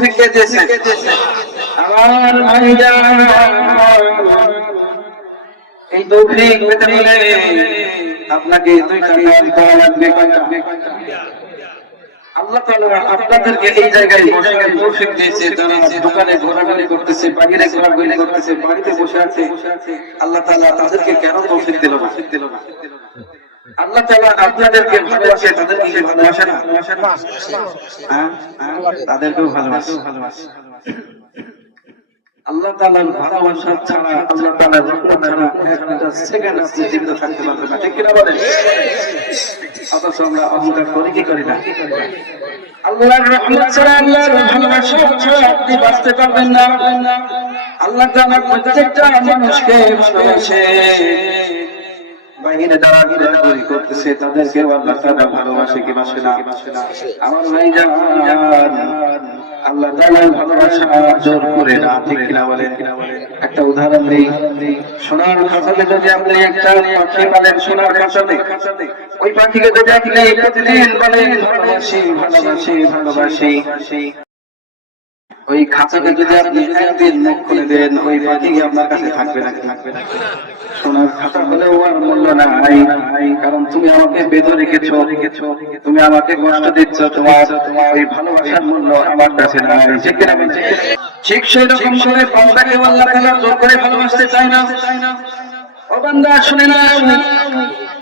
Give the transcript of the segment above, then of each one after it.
তৌফিক দিয়েছেন। আমার ভাইজান, এই তৌফিক পেতে হলে আপনাকে দুইটা কাজ করা লাগবে। আল্লাহ তাআলা আপনাদেরকে এই জায়গায় বসে তৌফিক দিয়েছে। যারা দোকানে ঘোরাঘুরি করতেছে, বাইরে ঘোরাঘুরি করতেছে, বাড়িতে বসে আছে, আল্লাহ তাআলা তাদেরকে কেন তৌফিক দিল না? আল্লাহ তাআলা আপনাদেরকে ভালোবাসে, তাদেরকে ভালোবাসে না? তাদেরকেও ভালোবাসে। আল্লাহ তাআলার ভালোবাসা ছাড়া, আল্লাহ তাআলার রহমত ছাড়া একটা সেকেন্ড আপনি জীবিত থাকতে পারবেন না, ঠিক কিনা বলেন? অথচ আমরা অহংকার করি কি করি না? আল্লাহর রহমত ছাড়া, আল্লাহর ভালোবাসা ছাড়া আপনি বাঁচতে পারবেন না। আল্লাহ তাআলা প্রত্যেকটা মানুষকে ভালোবাসে। বাইরে যারা ঘোরাঘুরি করতেছে তাদেরকেও আল্লাহ তাআলা ভালোবাসে কি বাসে না? আমার ভাইজান, আল্লাহ তাআলার ভালোবাসা জোর করে না, ঠিক কিনা বলেন? একটা উদাহরণ দিই। সোনার খাঁচাতে যদি আপনি একটা পাখি পালেন, সোনার খাঁচাতে, ওই পাখিকে যদি আপনি প্রতিদিন বলেন ভালোবাসি ভালোবাসি ভালোবাসি, ওই খাঁচাকে যদি আপনি একদিন মুখ খুলে দেন, ওই পাখি আপনার কাছে থাকবে না? সোনার খাঁচা হলেও আর মূল্য নাই, কারণ তুমি আমাকে বেঁধে রেখেছো, তুমি আমাকে কষ্ট দিচ্ছ, তোমার ওই ভালোবাসার মূল্য আমার কাছে নাই, ঠিক কিনা? ঠিক সেই রকম করে বান্দাকে আল্লাহ তাআলা জোর করে ভালোবাসতে চায় না। ও বান্দা শুনে না,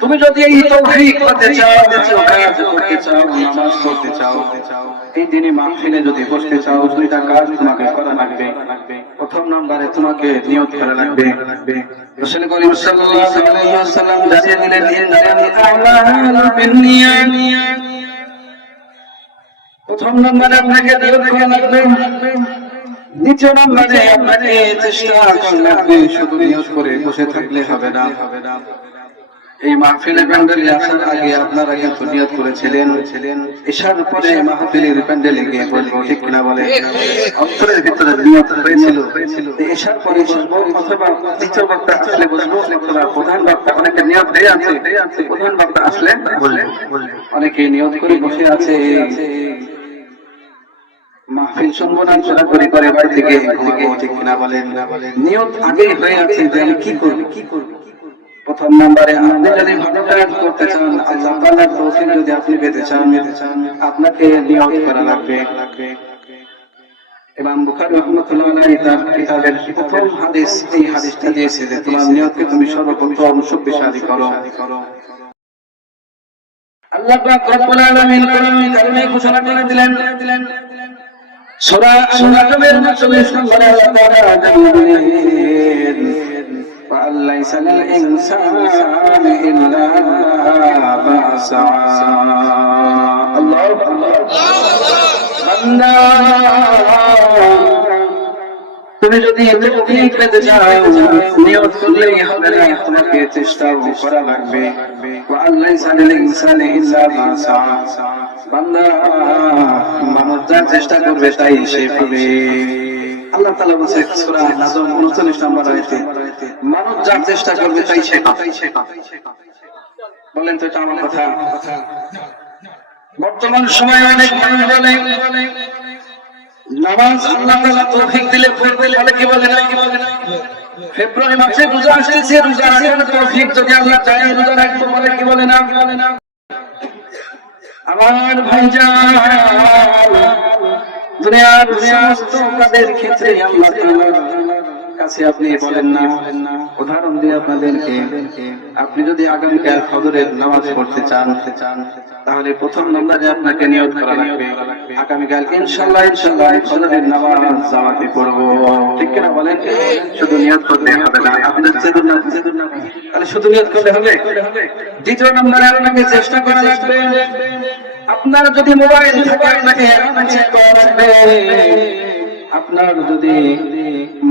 তুমি যদি এই তৌফিক পেতে চাও, কাজ করতে চাও, নামাজ পড়তে চাও, এই দিনে মাহফিলে যদি বসতে চাও, দুইটা কাজ তোমাকে করা লাগবে। প্রথম নম্বরে তোমাকে নিয়ত করা লাগবে। রাসূল করিম সাল্লাল্লাহু আলাইহি ওয়াসাল্লাম জানিয়ে দিলেন, ইন্নামাল আমালু বিন্নিয়াত। প্রথম নম্বরে আপনাকে নিয়ত করা লাগবে। দ্বিতীয় নম্বরে আপনাকে চেষ্টা করা লাগবে। শুধু নিয়ত করে বসে থাকলে হবে না। এই মাহফিলের প্যান্ডেলে আসার আগে আপনারা কিন্তু নিয়ত করেছিলেন, এশার পরে মাহফিলের প্যান্ডেলে গিয়ে বসবো, ঠিক কিনা বলে? অন্তরের ভিতরে নিয়ত হয়েছিল এশার পরে বসবো, অথবা দ্বিতীয় বক্তা আসলে বসবো, অথবা প্রধান বক্তা, অনেকে নিয়ত হয়ে আছে, প্রধান বক্তা আসলে বলবো। অনেকে নিয়ত করে বসে আছে, মাহফিল শুনবো না, ঘোরাঘুরি করে বাড়ি থেকে ঘুমাবো, ঠিক কিনা বলেন? নিয়ত আগেই হয়ে আছে যে আমি কি করবো। প্রথম নম্বরে আপনি যদি ভালো কাজ করতে চান, আল্লাহ তাআলার তৌফিক যদি আপনি পেতে চান, আপনাকে নিয়ত করা লাগবে। ইমাম বুখারী রাহমাতুল্লাহ আলাইহি তার কিতাবের প্রথম হাদিস, এই হাদিসটা দিয়েছে যে তোমার নিয়তকে তুমি সর্বপ্রথম শক্তিশালী করো। আল্লাহ পাক রব্বুল আলামিন কোরআনে কারিমে ঘোষণা করে দিলেন, সূরা আন-নাজমের 40 নম্বরে আল্লাহ তাআলা জানিয়েছেন, وَلَيْسَ لِلْإِنسَانِ إِلَّا مَا سَعَى। আল্লাহু আকবার। বান্দা, তুমি যদি তৌফিক পেতে চাও, নিয়ত করলেই হবে না, তোমাকে চেষ্টাও করা লাগবে। وَلَيْسَ لِلْإِنسَانِ إِلَّا مَا سَعَى। বান্দা, মানুষ যা চেষ্টা করবে তাই সে পাবে। আল্লাহ তাআলা বলেন সূরা নাজম 39 নম্বর আয়াতে, মানুষ যা চেষ্টা করবে তাই সে পাবে। বলেন তো এটা আমার কথা? বর্তমান সময়ে অনেক মানুষ বলে নামাজ আল্লাহ তাআলা তৌফিক দিলে পড়বে, বলে কি বলে না? ফেব্রুয়ারি মাসে রোজা আসছে, রোজা রাখার তৌফিক যদি আল্লাহ চায় রোজা রাখবো, বলে কি বলে না? আমার ভাইজান, দুনিয়ার সমস্ত কাজের ক্ষেত্রে আল্লাহ তাআলার কাছে আপনি বলেন না। উদাহরণ দিয়ে আপনাদেরকে, আপনি যদি আগামীকাল ফজরের নামাজ পড়তে চান, তাহলে প্রথম নম্বরে আপনাকে নিয়ত করা লাগবে, আগামীকাল ইনশাআল্লাহ ফজরের নামাজ জামাতে পড়বো, ঠিক কিনা বলেন? শুধু নিয়ত করলে হবে না, আপনি তাহলে শুধু নিয়ত করলে হবে? দ্বিতীয় নম্বরে আপনাকে চেষ্টা করা লাগবে। আপনার যদি মোবাইল থাকে, আপনাকে চেক করা লাগবে। আপনার যদি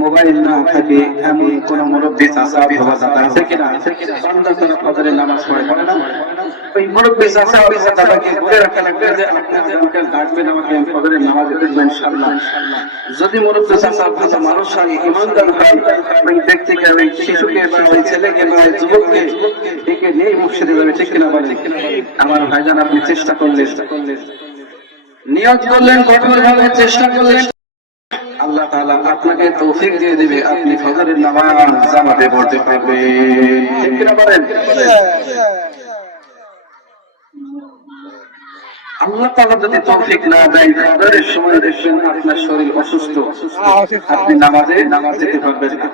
মোবাইল না থাকে, এমন কোন মুরব্বি চাচা বাবা দাদা আছে কিনা, সন্ধ্যা তারা ফজরের নামাজ পড়ে না, ওই মুরব্বি চাচা বাবা দাদাকে বলে রাখা লাগবে যে আমাকে ডাকবেন, আমাকে ফজরের নামাজে দেখবেন ইনশাআল্লাহ। যদি মুরব্বি চাচা ভালো মানুষ হয়, ইমানদার হয়, ওই ব্যক্তিকে, ওই শিশুকে বা ওই ছেলেকে বা ওই যুবককে ডেকে নিয়ে মসজিদে যাবে, ঠিক কিনা বলেন? আমার ভাইজান, আপনি চেষ্টা করলেন, নিয়ত করলেন, কঠোরভাবে চেষ্টা করলেন, আল্লাহ তাআলা আপনাকে তৌফিক দিয়ে দিবে, আপনি ফজরের নামাজ জামাতে পড়তে পারবেন। ঠিক কিনা বলেন? আল্লাহ তাআলা যদি তৌফিক না দেয়, ফজরের সময় দেখবেন আপনার শরীর অসুস্থ, আপনি নামাজে যেতে পারবেন না।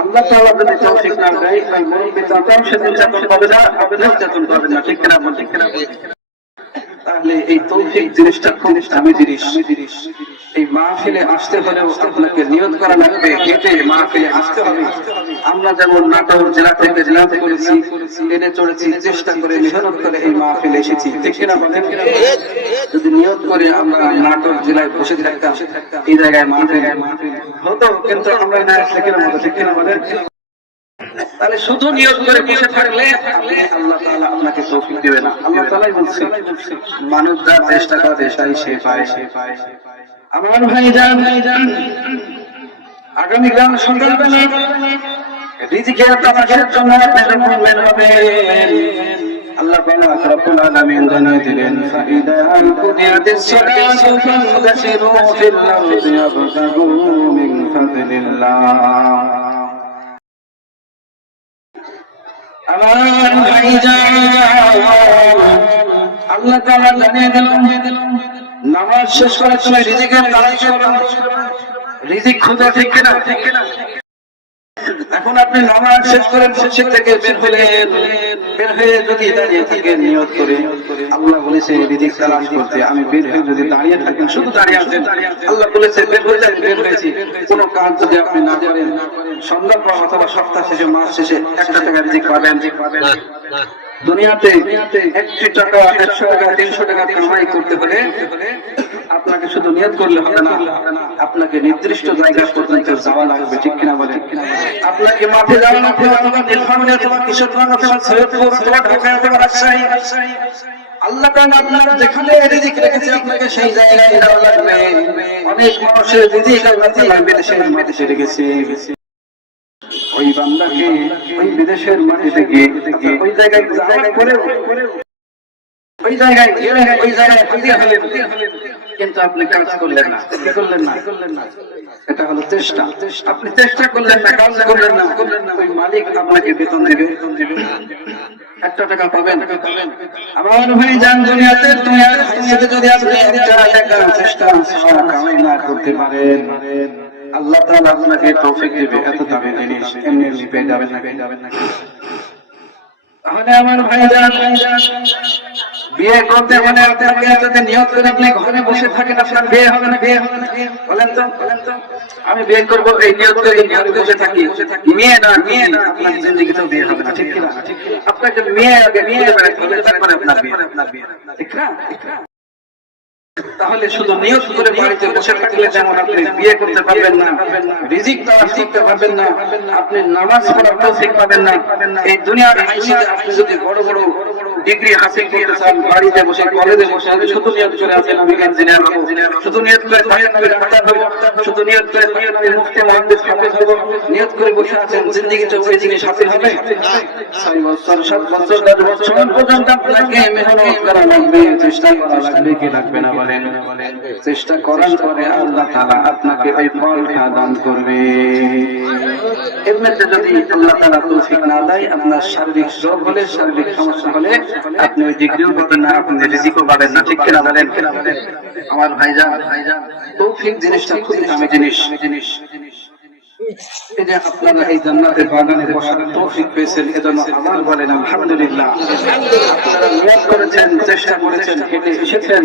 আল্লাহ তাআলা যদি তৌফিক না দেয়, ওই মুরব্বি চাচাও সে নির্যাতন পাবে না, আপনিও নির্যাতন পাবেন না। ঠিক কিনা বলেন? তাহলে এই তৌফিক জিনিসটা খুব দামি জিনিস। এই মাহফিলে আসতে হলেও আপনাকে নিয়ত করা লাগবে, হেঁটে মাহফিলে আসতে হবে। আমরা যেমন নাটোর জেলা থেকে জেলাতে করেছি, ট্রেনে চড়েছি, চেষ্টা করে মেহনত করে এই মাহফিলে এসেছি। ঠিক কিনা বলেন? যদি নিয়ত করে আমরা নাটোর জেলায় বসে থাকতাম, এই জায়গায় মাহফিল হতো, কিন্তু আমরা না আসলে কিনা মতো। ঠিক কিনা বলেন? তাহলে শুধু নিয়ত করে বসে থাকলে আল্লাহ তাআলা আপনাকে তৌফিক দিবে না। আল্লাহ তাআলাই বলছে, মানুষ যা চেষ্টা করে তাই সে পায়। আমার ভাইজান, আগামী কাল সকালবেলা রিজিকের তালাশের জন্য আপনি যখন বের হবেন, আল্লাহ পাক রব্বুল আলামিন জানিয়ে দিলেন, ফাইদা কুদিয়াতিস সালাতু ফান্তাশিরু ফিল আরদি ওয়াবতাগু মিন ফাদলিল্লাহ। আমার ভাইজান, আল্লাহ তাআলা জানিয়ে দিলেন, নামাজ শেষ করার সময় রিজিকের তালাশ করুন, রিজিক খোঁজা। ঠিক কিনা? এখন আপনি নামাজ শেষ করে মসজিদ থেকে বের হয়ে যদি দাঁড়িয়ে থাকেন নিয়ত করে, আল্লাহ বলেছে রিজিক তালাশ করতে। আমি বের হয়ে যদি দাঁড়িয়ে থাকেন, শুধু দাঁড়িয়ে আছেন, আল্লাহ বলেছে বের হয়ে যান, বের হয়েছি। কোনো কাজ যদি আপনি না করেন, সন্ধ্যার পর অথবা সপ্তাহ শেষে, মাস শেষে 1 টাকা রিজিক পাবেন। দুনিয়াতে 1 টাকা, 100 টাকা, 300 টাকা কামাই করতে হলে আপনাকে শুধু নিয়ত করলে হবে না, আপনাকে নির্দিষ্ট জায়গা পর্যন্ত যাওয়া লাগবে। ঠিক কিনা বলেন? আপনাকে মাঠে যাওয়া লাগবে, অথবা নীলফামারী অথবা কিশোরগঞ্জ অথবা সৈয়দপুর অথবা ঢাকা অথবা রাজশাহী। আল্লাহ তাআলা আপনার যেখানে রিজিক রেখেছে আপনাকে সেই জায়গায় যাওয়া লাগবে। অনেক মানুষের রিজিক আল্লাহ তাআলা বিদেশে রেখেছে। ওই বান্দাকে ওই বিদেশের মাটিতে গিয়ে ওই জায়গায় যাওয়ার পরেও ওই জায়গায় খুঁজে হলেন, কিন্তু আপনি কাজ করলেন না। কি করলেন না? এটা হলো চেষ্টা। আপনি চেষ্টা করলেন না, কাজ করলেন না, ওই মালিক আপনাকে বেতন দেবে, 1 টাকা পাবেন। আমার ভাই জান, দুনিয়াতে যদি আপনি 1 টাকা চেষ্টা কামাই না করতে পারেন, আল্লাহ তাআলা আপনাকে তৌফিক দিবে। এত দামি জিনিস এমনি পেয়ে যাবেন না। তাহলে আমার ভাইজান, বিয়ে করতে হলে আপনাকে যদি নিয়ত করে আপনি ঘরে বসে থাকেন, আপনার বিয়ে হবে না। বলেন তো, আমি বিয়ে করবো এই নিয়ত করে ঘরে বসে থাকি, মেয়ে না আপনার জিন্দেগিতেও বিয়ে হবে না। ঠিক কিনা? আপনাকে মেয়ে আগে বেড়াতে হবে, তারপরে আপনার বিয়ে। ঠিক না? তাহলে শুধু নিয়ত করে বাড়িতে বসে থাকলে যেমন আপনি বিয়ে করতে পারবেন না, রিজিক তালাশ করতে পারবেন না, আপনি নামাজ পড়ার তৌফিক পাবেন না। এই দুনিয়ার হাইসিতে আপনি যদি বড় বড় ডিগ্রি হাসিল করতে চান, বাড়িতে বসে কলেজে বসে শুধু নিয়ত করে আছেন আমি ইঞ্জিনিয়ার হব, শুধু নিয়ত করে ডাক্তার হব, শুধু নিয়ত করে মুফতি মুহাদ্দিস হাফেজ হব, নিয়ত করে বসে আছেন, জিন্দেগিতে ওই জিনিস হাসিল হবে? 6 বছর 7 বছর 10 বছর পর্যন্ত আপনাকে মেহনত করা লাগবে, চেষ্টা করা লাগবে। কি লাগবে না? চেষ্টা করার পরে আল্লাহ তাআলা আপনাকে ওই ফল দান করবে। এমনিতে যদি আল্লাহ তাআলা তৌফিক না দেয়, আপনার শারীরিক রোগ হলে, শারীরিক সমস্যা হলে আপনি ওই ডিগ্রিও পাবেন না, আপনি রিজিকও পাবেন না। ঠিক কিনা বলেন? আমার ভাইজান, তৌফিক জিনিসটা খুবই দামি জিনিস। এই যে আপনারা এই জান্নাতের বাগানে বসার তৌফিক পেয়েছেন, এজন্য আবার বলেন আলহামদুলিল্লাহ। আপনারা নিয়ত করেছেন, চেষ্টা করেছেন, হেঁটে এসেছেন,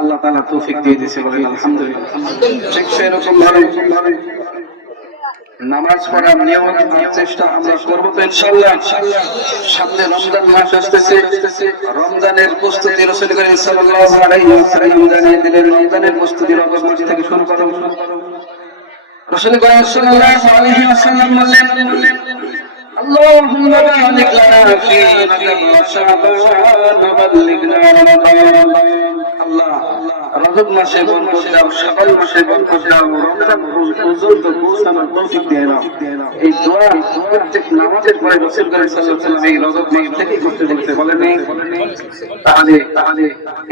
আল্লাহ তাআলা তৌফিক দিয়ে দিয়েছে, বলেন আলহামদুলিল্লাহ। ঠিক সেরকম ভাবে নামাজ পড়ার নিয়ম আর চেষ্টা আমরা করবো তো ইনশাআল্লাহ। সামনে রমজান মাস আসতেছে, রমজানের প্রস্তুতি রাসূল করিম সাল্লাল্লাহু আলাইহি ওয়াসাল্লাম জানিয়ে দিলেন, রমজানের প্রস্তুতির অগস্ট মাস থেকে শুরু করো। রাসূল করিম সাল্লাল্লাহু আলাইহি ওয়াসাল্লাম বললেন, اللهم بارك لنا في رجب وشعبان وبلغنا رمضان আল্লাহ রজব মাসে বরকত দাও, শাবান মাসে বরকত দাও, রমজান পর্যন্ত পৌঁছানোর তৌফিক দিয়ে দাও। এই দোয়া প্রত্যেক নামাজের পরে রাসূল করিম সাল্লাল্লাহু আলাইহি ওয়াসাল্লাম এই রজব মাস থেকেই করতে বলতে বলেননি? তাহলে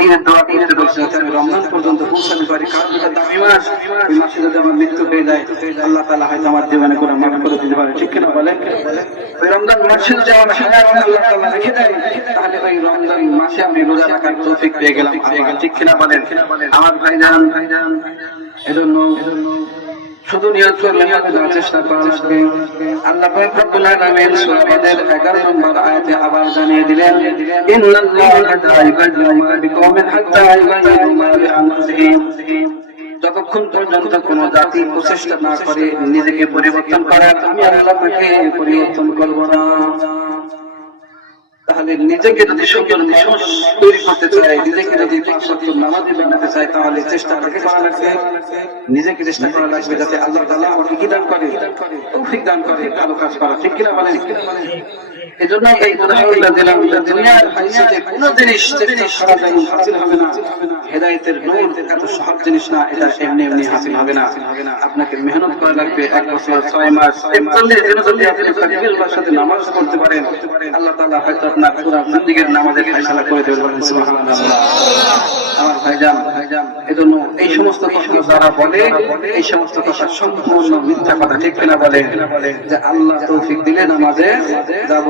এই দোয়া করতে বলছে যাতে আমি রমজান পর্যন্ত পৌঁছাতে পারি। কারণ এটা দামি মাস, এই মাসে যদি আমার মৃত্যু হয়ে যায় আল্লাহ তাআলা হয়তো আমার জীবনে করে মাফ করে দিতে পারে, ঠিক কিনা বলেন? ওই রমজান মাসে যদি আমার হায়াত আল্লাহ তাআলা রেখে দেয় তাহলে ওই রমজান মাসে আমি রোজা রাখার তৌফিক পেয়ে গেলাম, ঠিক কিনা বলেন? আমার ভাইজান, এজন্য শুধু নিয়ত করলে হবে না, চেষ্টা করা লাগবে। আল্লাহ পাক রব্বুল আলামিন সূরা ফাতির 11 নম্বর আয়াতে আবার জানিয়ে দিলেন, ইন্নাল্লাহা লা ইউগাইয়িরু মা বিকওমিন হাত্তা ইউগাইয়িরু মা বিআনফুসিহিম। যতক্ষণ পর্যন্ত কোন জাতি প্রচেষ্টা না করে নিজেকে পরিবর্তন করার, আমি আল্লাহ তাকে পরিবর্তন করব না। তাহলে নিজেকে যদি সুন্দর মানুষ তৈরি করতে চাই, নিজেকে যদি নামাজি বানাতে চাই, তাহলে চেষ্টা তাকে করা লাগবে, নিজেকে চেষ্টা করা লাগবে যাতে আল্লাহ তাআলা আমাকে কি দান করে, তৌফিক দান করে ভালো কাজ করা, ঠিক কিনা বলেন? এজন্য এই উদাহরণটা দিলাম। দুনিয়ার হাইসাতে কোন জিনিস চেষ্টা করা যায় হাসিল হবে না। হেদায়েতের নূর এত সহজ জিনিস না, এটা এমনি এমনি হাসিল হবে না। আপনাকে মেহনত করা লাগবে। 1 বছর 6 মাস 41 দিন যদি আপনি তাকবীরের সাথে নামাজ পড়তে পারেন, আল্লাহ তাআলা হয়তো আপনার পুরো জিন্দেগীর নামাজের ফয়সালা করে দেবেন। সুবহানাল্লাহ। আমার ভাইজান, এজন্য এই সমস্ত কথা যারা বলে, এই সমস্ত কথা সম্পূর্ণ মিথ্যা কথা, ঠিক কিনা বলে? যে আল্লাহ তৌফিক দিলে নামাজে যাব,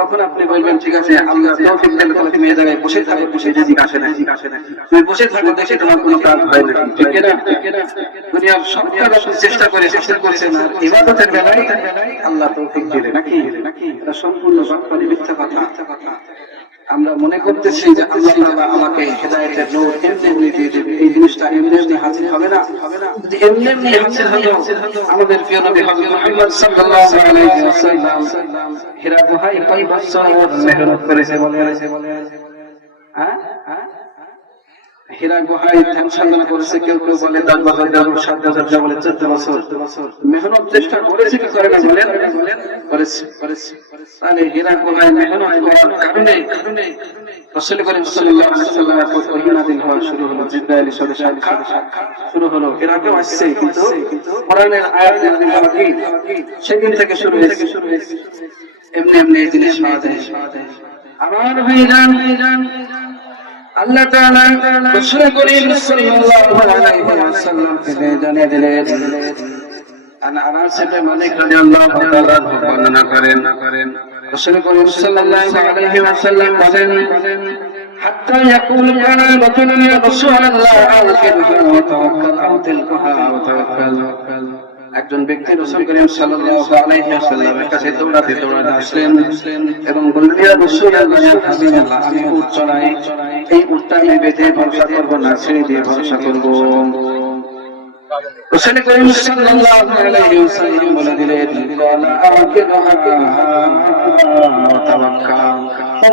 তখন আপনি বলবেন ঠিক আছে আল্লাহ তৌফিক দিলে তাহলে তুমি এই জায়গায় বসে থাকো, বসে রিজিক আসে না, তুমি বসে থাকো, দেখে তোমার কোনো কাজ হয় না, ঠিক কিনা? দুনিয়ার সব কাজ আপনি চেষ্টা করে হাসিল করছেন, আর ইবাদতের বেলায় আল্লাহ তৌফিক দিলে নাকি? এটা সম্পূর্ণ বাক্যালি মিথ্যা কথা। আমরা মনে করতেছি যে আল্লাহ তাআলা আমাকে হেদায়েতের নূর এমনি এমনি দিয়ে দেবে, এই জিনিসটা এমনি এমনি হাসিল হবে না। যদি এমনি এমনি হাসিল হতো, আমাদের প্রিয় নবী হযরত মুহাম্মদ সাল্লাল্লাহু আলাইহি ওয়াসাল্লাম হিরা গুহায় কয় বছর মেহনত করেছে বলে? হ্যাঁ, হিরা গুহায় ধ্যান সাধনা করেছে, কেউ কেউ বলে 10 বছর, 7 বছর, বলে 14 বছর মেহনত চেষ্টা করেছে কি করে না বলেন? করেছে। তাহলে হিরা গুহায় মেহনত করার কারণে রাসূল করিম সাল্লাল্লাহু আলাইহি ওয়াসাল্লামের প্রতি ওহী নাযিল হওয়া শুরু হলো, জিবরাইলের সাথে সাক্ষাৎ শুরু হলো। হিরাকেও আসছে, কিন্তু কোরআনের আয়াত নাযিল হওয়া কি সেদিন থেকে শুরু হয়েছে। এমনি এমনি এই জিনিস পাওয়া যায়। আমার ভাইজান, আল্লাহ তাআলা রাসূল করিম সাল্লাল্লাহু আলাইহি ওয়াসাল্লামকে জানিয়ে দিলেন, আনাস ইবনে মালিক রাদিয়াল্লাহু তাআলা বর্ণনা করেন, রাসূল করিম সাল্লাল্লাহু আলাইহি ওয়াসাল্লাম বলেন, হাত্তা ইয়াকুল কানা রাজুলুন রাসূলুল্লাহ আলকিহা ওয়া তাওয়াক্কাল আও তিলকাহা ওয়া তাওয়াক্কাল। একজন ব্যক্তি রাসূল করিম সাল্লাল্লাহু আলাইহি ওয়াসাল্লামের কাছে দৌড়াতে আসলেন এবং বললেন, ইয়া রাসূলুল্লাহ, ইয়া হাবিবাল্লাহ, আমি উট চড়াই, এই উটটা আমি বেঁধে ভরসা করব না ছেড়ে দিয়ে ভরসা করব। রাসূল করিম সাল্লাল্লাহু আলাইহি ওয়াসাল্লাম বলে দিলেন, ক্বালা আকিলহা ওয়া তাওয়াক্কাল,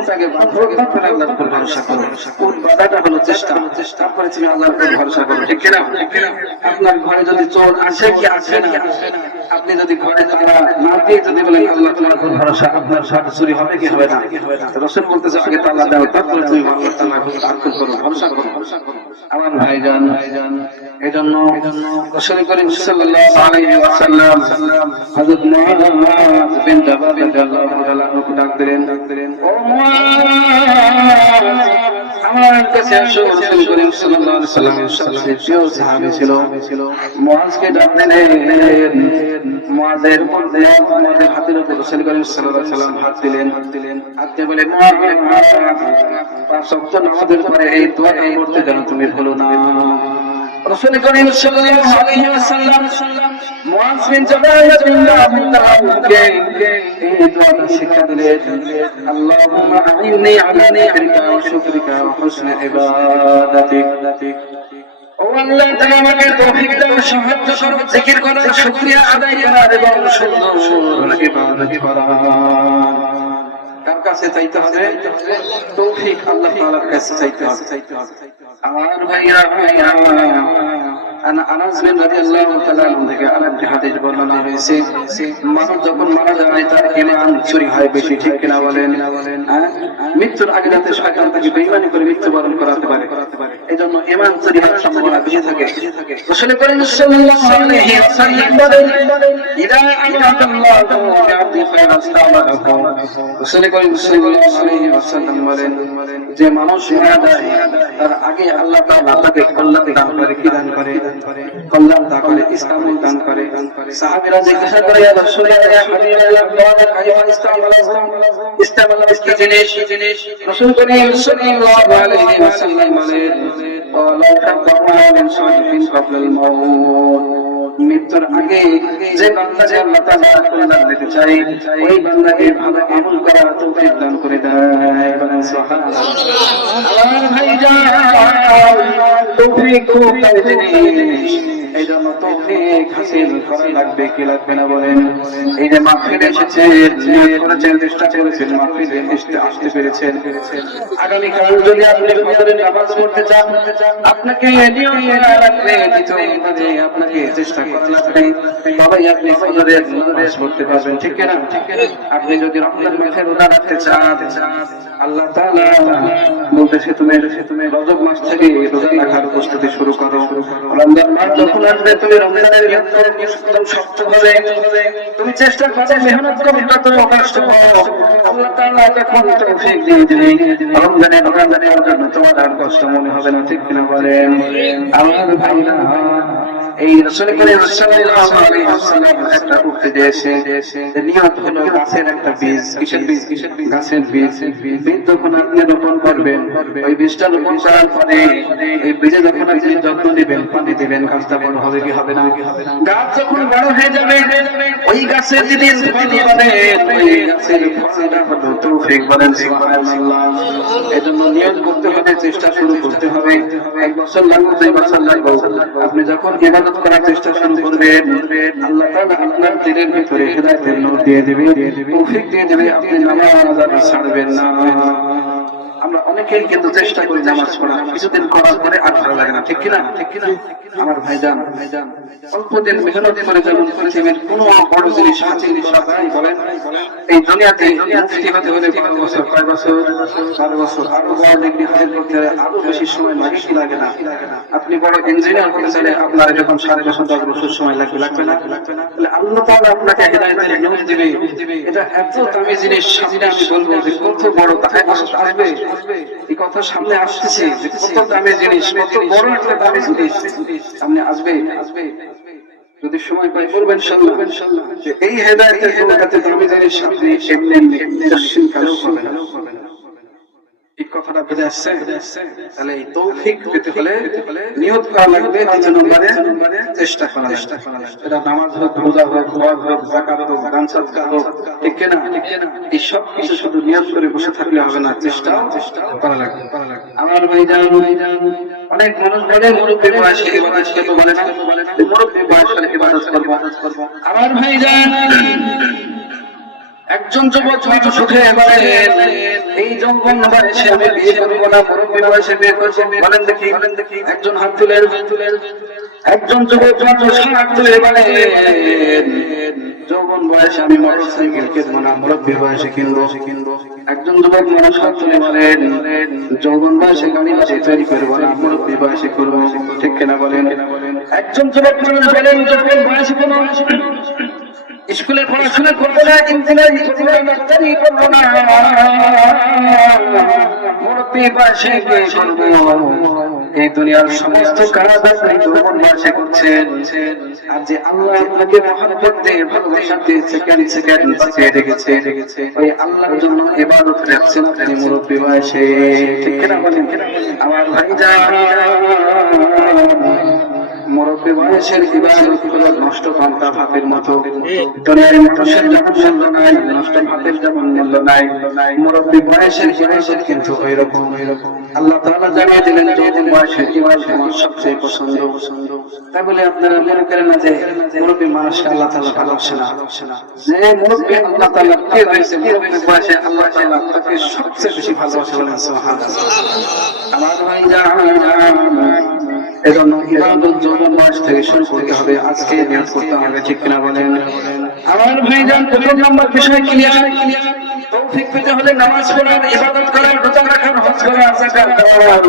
তাকে তারপরে আল্লাহর উপর ভরসা করো। উট বাঁধাটা হলো চেষ্টা, তারপরে তুমি আল্লাহর উপর ভরসা করো, ঠিক কিনা? আপনার ঘরে যদি চোর আসে কি আসে না, আপনি যদি ঘরে তারা না দিয়ে যদি বলেন আল্লাহ তোমার উপর ভরসা, আপনার সাথে চুরি হবে কি হবে না? রাসূল বলতেছে আগে তাআলা দাও, তারপরে তুমি আল্লাহ তাআলার উপর তাওয়াক্কুল করো, ভরসা করো। আমার ভাইজান, এজন্য রাসূল করিম সাল্লাল্লাহু আলাইহি ওয়াসাল্লাম হযরত মুআয বিন জাবাল রাদিয়াল্লাহু তাআলা কে ডাক দিলেন, ও মুআয, আমার কাছে আসো। রাসূল করিম সাল্লাল্লাহু আলাইহি ওয়াসাল্লামের সবচেয়ে প্রিয় সাহাবী ছিল। মুআযকে ডাক দিলেন। মুআযের হাতের উপর রাসূল করিম সাল্লাল্লাহু আলাইহি ওয়াসাল্লাম হাত দিলেন। হাতে বলে, মুআয, 5 ওয়াক্ত নামাজের পরে এই দোয়াটা করতে যেন তুমি ভুলো না। রাসূল করিম সাল্লাল্লাহু আলাইহি ওয়াসাল্লাম মুআয বিন জাবাল রাদিয়াল্লাহু তাআলাকে এই দোয়াটা শিক্ষা দিলেন, আল্লাহুম্মা আইন্নি আলা যিকরিকা ওয়া শুকরিকা ওয়া হুসনি ইবাদাতিক। ও আল্লাহ, তুমি আমাকে তৌফিক দাও, সাহায্য করো জিকির করার, শুকরিয়া আদায় করার এবং সুন্দর ইবাদত করার। কার কাছে চাইতে হবে? তৌফিক আল্লাহ তাআলার কাছে চাইতে হবে। আমার ভাইরা, আনাস বিন রাদিয়াল্লাহু তাআলা আনহু থেকে আরেকটি হাদিস বর্ণনা হয়েছে, মানুষ যখন মারা যায় তার ঈমান চুরি হয় বেশি, ঠিক কিনা বলেন? মৃত্যুর আগে যাতে শয়তান তাকে বেঈমানি করে মৃত্যুবরণ করাতে পারে, এজন্য ঈমান চুরি হওয়ার সম্ভাবনা বেশি থাকে। রাসূল করিম সাল্লাল্লাহু আলাইহি ওয়াসাল্লাম বলেন, ইদা আতাল্লাহু বিআবদি ফায়াস্তামারাহু। রাসূল করিম সাল্লাল্লাহু আলাইহি ওয়াসাল্লাম বলেন, যে মানুষ মারা যায় তার আগে আল্লাহ তাআলা তাকে কল্যাণ দান করে। কি দান করে? কল্যাণ দান করে, ইসলাম দান করে। সাহাবীরা জিজ্ঞাসা করে, ইয়া রাসূলুল্লাহ, ইয়া হাবিবাল্লাহ, কাইফা ইসতামালাহু? ইসতামালাহু কি জিনিস? রাসূল করিম সাল্লাল্লাহু আলাইহি ওয়াসাল্লাম বলেন, ক্বালা তাকওয়া মিন সালিহিন ক্বাবলাল মাউত। মৃত্যুর আগে যে বান্দাকে আল্লাহ তাআলা কল্যাণ দিতে চায়, ওই বান্দাকে ভালো আমল করার তৌফিক দান করে দেয়। বলেন সুবহানাল্লাহ। আমার ভাইজান, তৌফিক খুব দামি জিনিস, এই জন্য তৌফিক হাসিল করা লাগবে, কি লাগবে না বলেন? এই যে মাহফিলে এসেছেন, নিয়ত করেছেন, চেষ্টা করেছেন, মাহফিলে আসতে পেরেছেন, আগামীকাল যদি আপনি ফজরের নামাজ পড়তে চান, আপনাকে নিয়ত করা লাগবে, আপনাকে চেষ্টা করা লাগবে, তবেই আপনি ফজরের নামাজ পড়তে পারবেন, ঠিক কিনা? আপনি যদি রমজান মাসে রোজা রাখতে চান, আল্লাহ তাআলা বলতেছে, তুমি রজব মাস থেকে রোজা রাখার প্রস্তুতি শুরু করো। রমজান মাস যখন আসবে, তুমি রমজানের নিয়ত করো, একদম শক্তভাবে তুমি চেষ্টা করো, মেহনত করো, যত কষ্ট করো, আল্লাহ তাআলা তখন তৌফিক দিয়ে দিবেন। রমজানের জন্য তোমার আর কষ্ট মনে হবে না, ঠিক কিনা বলেন? আমার ভাইরা, এই রাসূল করিম সাল্লাল্লাহু আলাইহি ওয়াসাল্লাম একটা উক্তি দিয়েছে, নিয়ত হলো গাছের একটা বীজ। কিসের বীজ? গাছের বীজ। বীজ যখন আপনি রোপণ করবেন, ওই বীজটা রোপণ করার পরে এই বীজে যখন আপনি যত্ন নেবেন, পানি দিবেন, গাছটা বড় হবে কি হবে না? গাছ যখন বড় হয়ে যাবে, ওই গাছের যদি ফল ধরে, ওই গাছের ফলটা হলো তৌফিক। বলেন সুবহানাল্লাহ। এজন্য নিয়ত করতে হবে, চেষ্টা শুরু করতে হবে। 1 বছর লাগবে, 2 বছর লাগবে, আপনি যখন ইবাদত করার চেষ্টা শুরু করবেন, আল্লাহ তাআলা আপনার দিলের ভিতরে হিদায়াতের নূর দিয়ে দিবে, তৌফিক দিয়ে দিবে, আপনি নামাজ আর ছাড়বেন না। আমরা অনেকেই কিন্তু চেষ্টা করি নামাজ পড়া, কিছুদিন করার পরে আর ভালো লাগে না, ঠিক কিনা? আমার ভাইজান, অল্প দিন মেহনত করে যেমন পৃথিবীর কোনো বড় জিনিস হাসিল করা যায়, বলেন এই দুনিয়াতে মুফতি হতে হলে কয় বছর? 12 বছর। আরো বড় ডিগ্রি হাসিল করতে হলে আরো বেশি সময় লাগে, কি লাগে না? আপনি বড় ইঞ্জিনিয়ার হতে চাইলে আপনার যখন 7.5 বছর 10 বছর সময় লাগবে না? তাহলে আল্লাহ তাআলা আপনাকে হিদায়াতের নূর দিবে। এটা এত দামি জিনিস, সামনে আমি বলবো যে কত বড় আসবে, এই কথা সামনে আসতেছে, যে কত দামি জিনিস, কত বড় একটা দামি জিনিস সামনে আসবে। যদি সময় পাই বলবেন ইনশাআল্লাহ, যে এই হেদায়েতের এত দামি জিনিস আপনি এমনি নিশ্চিন্ত কালেও পাবেন না। এই কথাটা বুঝে আসছে? তাহলে এই তৌফিক পেতে হলে নিয়ত করা লাগবে, 3 নম্বরে চেষ্টা করা লাগবে। এটা নামাজ হোক, রোজা হোক, হজ হোক, যাকাত হোক, দান সাদকা হোক, ঠিক কিনা? এই সব কিছু শুধু নিয়ত করে বসে থাকলে হবে না, চেষ্টা করা লাগবে। আমার ভাইজান, অনেক মানুষ বলে মুরব্বি বয়সে ইবাদত করব, বলে না মুরব্বি বয়সে ইবাদত করব। আমার ভাইজান, একজন যুবক হয়তো সুখে বলেন, এই যৌবন বয়সে আমি বিয়ে করব না, মুরব্বি বয়সে বিয়ে করব, বলেন দেখি। একজন হাত তুলেন। একজন যুবক হয়তো হাত তুলে বলেন, যৌবন বয়সে আমি মোটরসাইকেল কিনবো না, মুরব্বি বয়সে কিনবো। একজন যুবক মানুষ হাত তুলে বলেন, যৌবন বয়সে গাড়ি তৈরি করবো না, মুরব্বি বয়সে করবো, ঠিক কিনা বলেন? একজন যুবক মানুষ বলেন, যৌবন বয়সে কোনো স্কুলে পড়াশোনা করবো না, ইঞ্জিনিয়ারিং ডাক্তারি করবো না, মুরব্বি বয়সে বিয়ে করবো। এই দুনিয়ার সমস্ত কাজ আপনি যৌবন বয়সে করছেন, আর যে আল্লাহ আপনাকে মহব্বত দিয়ে, ভালোবাসা দিয়ে সেকেন্ড বাঁচিয়ে রেখেছে, ওই আল্লাহর জন্য ইবাদত করছেন আপনি মুরব্বি বয়সে, ঠিক কিনা বলেন? আমার ভাইজান, মুরব্বি বয়সের ইবাদত হলো নষ্ট পান্তা ভাতের মতো। দুনিয়ার মানুষের যেমন মূল্য নাই, নষ্ট ভাতের যেমন মূল্য নাই, মুরব্বি বয়সের ইবাদত কিন্তু ওইরকম। আল্লাহ তাআলা জানিয়ে দিলেন, যৌবন বয়সের ইবাদত আমার সবচেয়ে পছন্দ। তাই বলে আপনারা মনে করেন না যে মুরব্বি মানুষকে আল্লাহ তাআলা ভালোবাসে না। যে মুরব্বি আল্লাহ তাআলা প্রিয় হয়েছে, মুরব্বি বয়সে আল্লাহ তাআলা তাকে সবচেয়ে বেশি ভালোবাসে, বলেন সুবহানাল্লাহ। আমার ভাইজান, এজন্য ইবাদত যৌবন বয়স থেকে শুরু করতে হবে, আজকে নিয়ত করতে হবে, ঠিক কিনা বলেন? আমার ভাইজান, প্রথম নম্বর বিষয় ক্লিয়ার। তৌফিক পেতে হলে নামাজ পড়ার, ইবাদত করার, রোজা রাখার, হজ করার, যাকাত দেওয়ার,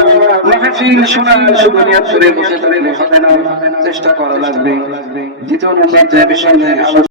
মাহফিল শোনার, শুধু নিয়ত করে বসে থাকলে হবে না, চেষ্টা করা লাগবে। দ্বিতীয় নম্বর যে বিষয় নিয়ে আলোচনা